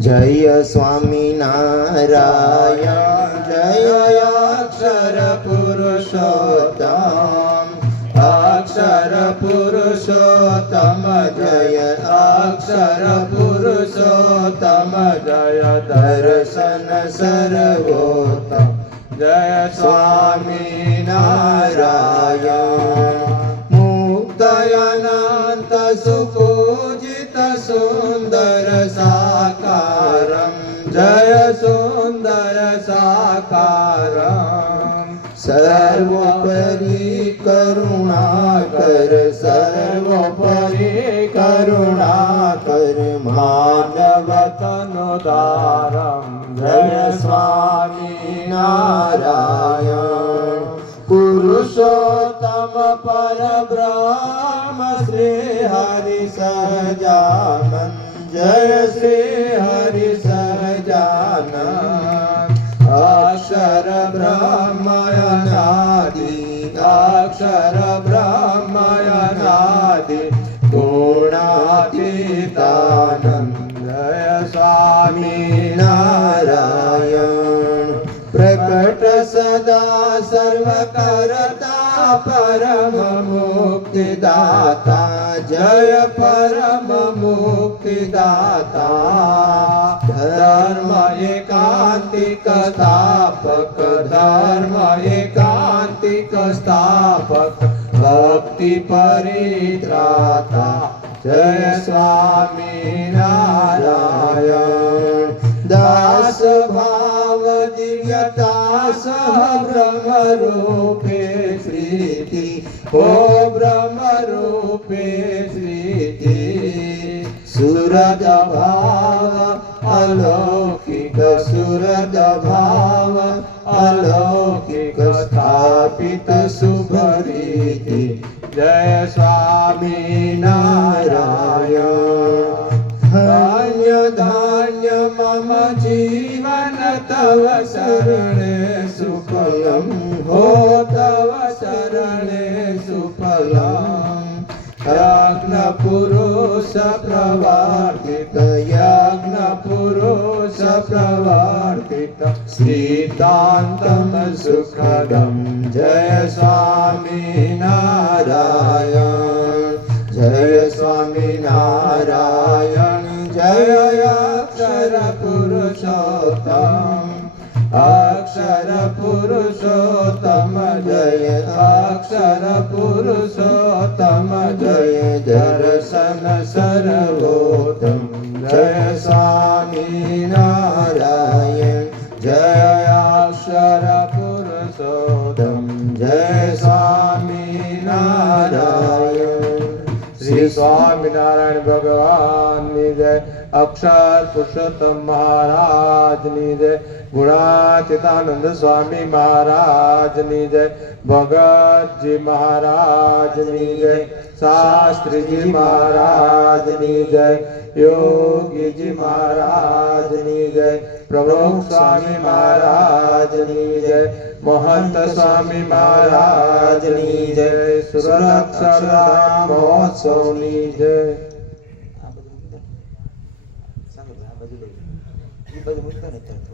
जय स्वामीनारायण जय अक्षर पुरुषोत्तम अक्षर पुरुषोत्तम जय अक्षर पुरुषोत्तम जय दर्शन सर्वोत्तम जय स्वामीनारायण मुक्तयनंत सुपूजित सुंदर साकारं जय सुंदर साकारं सर्वोपरि करुणाकर सर्वोपरि करुणाकर मानवतनुदारं जय स्वामीनारायण पुरुषोत्तम परब्रह्म श्री हरि सजानन जय श्री हरि सजानन अक्षर ब्रह्मयनादि अक्षर ब्रह्मयनादि गुणातीतानंद जय स्वामीनारायण प्रकट सदा सर्वकर्ता परम मुक्तिदाता जय परम मुक्तिदाता धर्म एकांतिक स्थापक धर्म एकांतिक स्थापक भक्ति परित्राता जय स्वामीनारायण दास भाव दिव्यता सह ब्रह्म रूपे स्थिति हो ब्रह्म रूपे स्थिति सुरद भाव अलौकिक सुरद भाव अलौकिक स्थापित शुभ रीति जय स्वामीनारायण धान्य धान्य मम जीवन तव शरणे सुफलम हो तव शरणे सुफलम यज्ञ पुरुष प्रवर्तित यज्ञ पुरुष प्रवर्तित श्रीतान्तं सुखदं जय स्वामीनारायण जय स्वामीनारायण जय अक्षर पुरुषोत्तम अक्षर पुरुषोत्तम जय अक्षर पुरुषोत्तम जय दर्शन सर्वोत्तम जय स्वामीनारायण जय अक्षर पुरुषोत्तम जय स्वामीनारायण श्री स्वामीनारायण भगवान ની જય अक्षर पुरुषोत्तम महाराज ની જય गुणातीतानंद स्वामी महाराज ની જય भगत जी महाराज ની જય शास्त्री जी महाराज ની જય योगी जी महाराज ની जय प्रमुख स्वामी महाराज ની जय महंत स्वामी महाराज ની जय सुरक्षर महोत्सव ની जय બધું